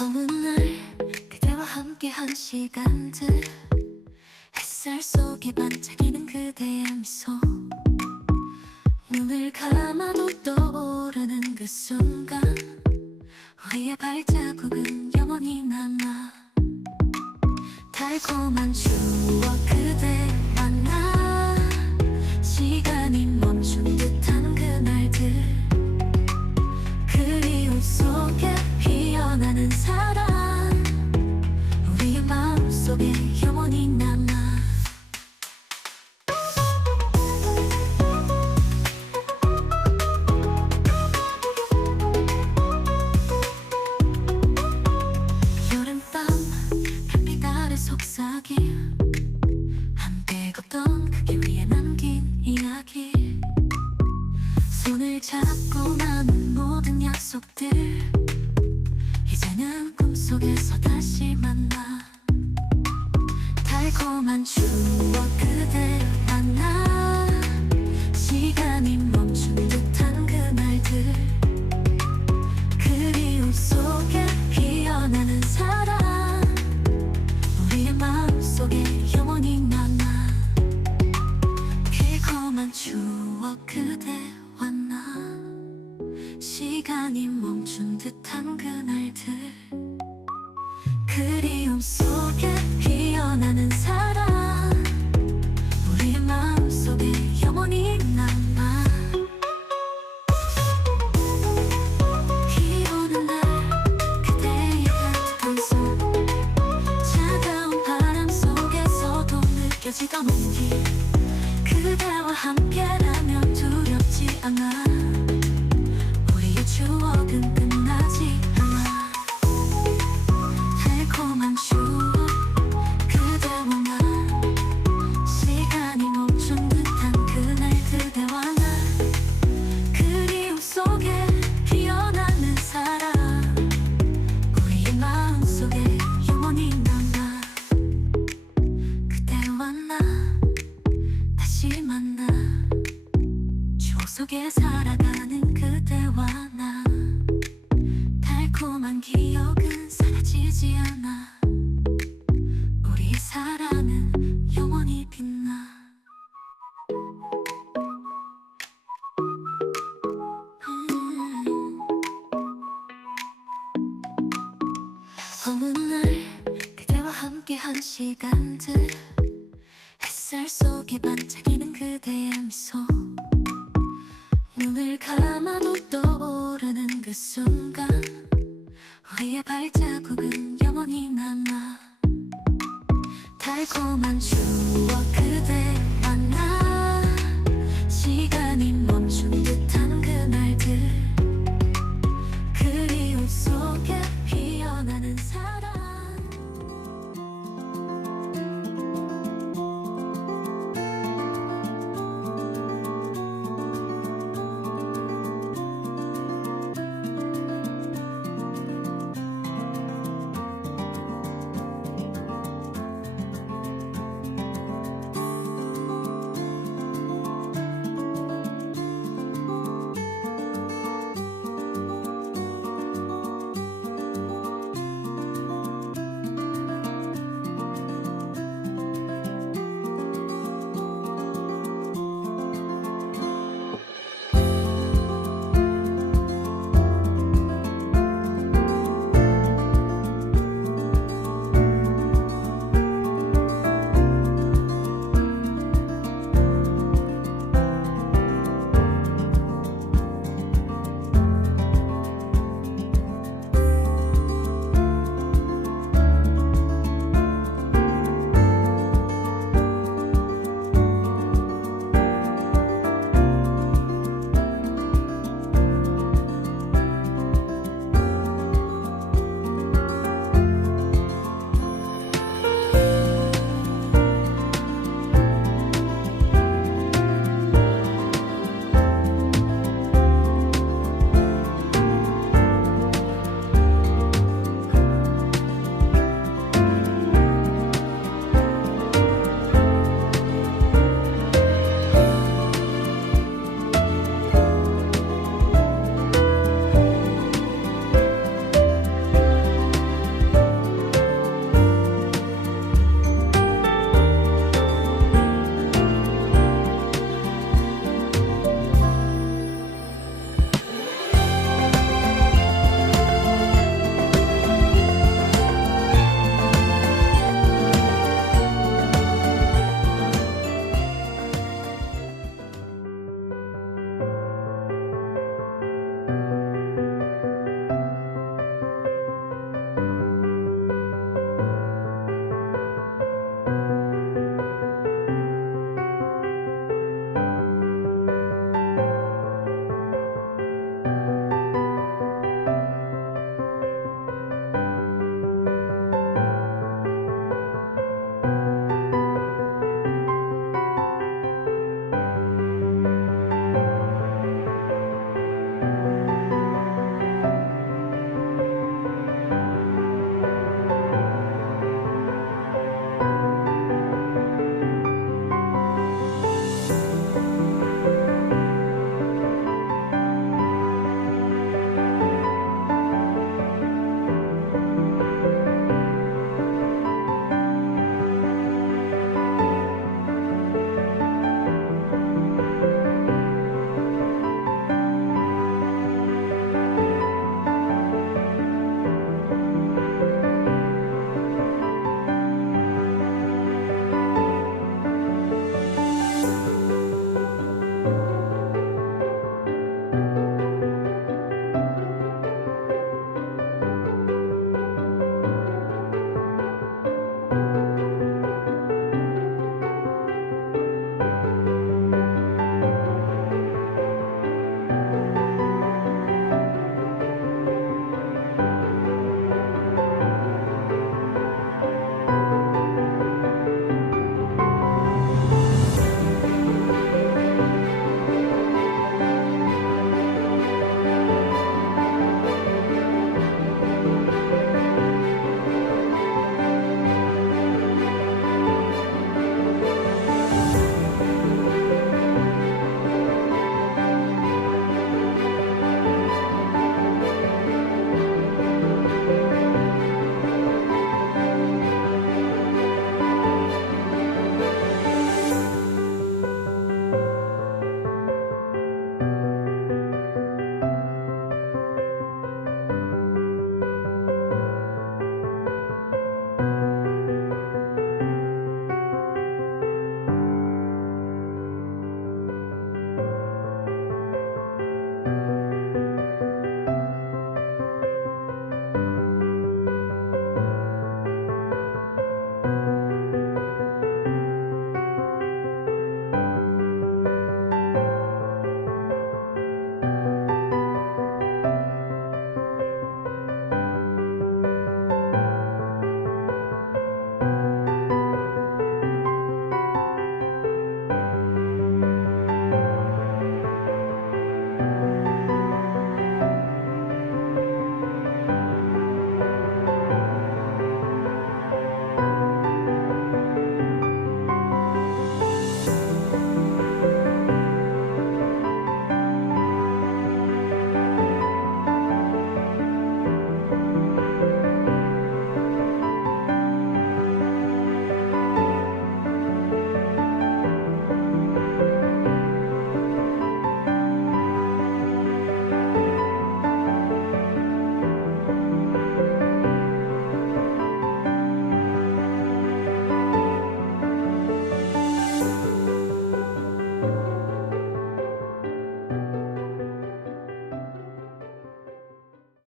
어느 날 그대와 함께한 시간들, 햇살 속에 반짝이는 그대의 미소, 눈을 감아도 떠오르는 그 순간, 우리의 발자국은 영원히 남아. 달콤한 추억 그대와 나, 시간이 멈춘 듯한 그날들, 그리움 속에 피어나는 사랑, 우리의 마음속에 영원히 남아. 여름밤 햇빛 아래 속삭임, 함께 걷던 그게 위에 남긴 이야기, 손을 잡고 나눈 모든 약속들, 이제는 꿈속에서 다시 만나. 달콤한 추억 그대와 나, 시간이 멈춘 듯한 그날들, 그리움 속에 피어나는 사랑, 우리의 마음속에 영원히 남아. 달콤한 추억 그대와 나, 시간이 멈춘 듯한 그날들, 그리움 속에 피어나는 사랑, 우리의 마음속에 영원히 남아. 비 오는 날 그대의 따뜻한 손, 차가운 바람 속에서도 느껴지던 온기, 그대와 함께라면 두렵지 않아. 우리의 추억은 끝나지 않아. 달콤한 추억 그대와 나, 시간이 멈춘 듯한 그날 그대와 나, 그리움 속에 피어나는 사랑, 우리의 마음속에 영원히 남아. 그대와 나 다시 만나, 추억 속에 살아가는 그대와 나, 달콤한 기억은 사라지지 않아. 우리의 사랑은 영원히 빛나. 어느 날 그대와 함께한 시간들, 햇살 속에 반짝이는 그대의 미소,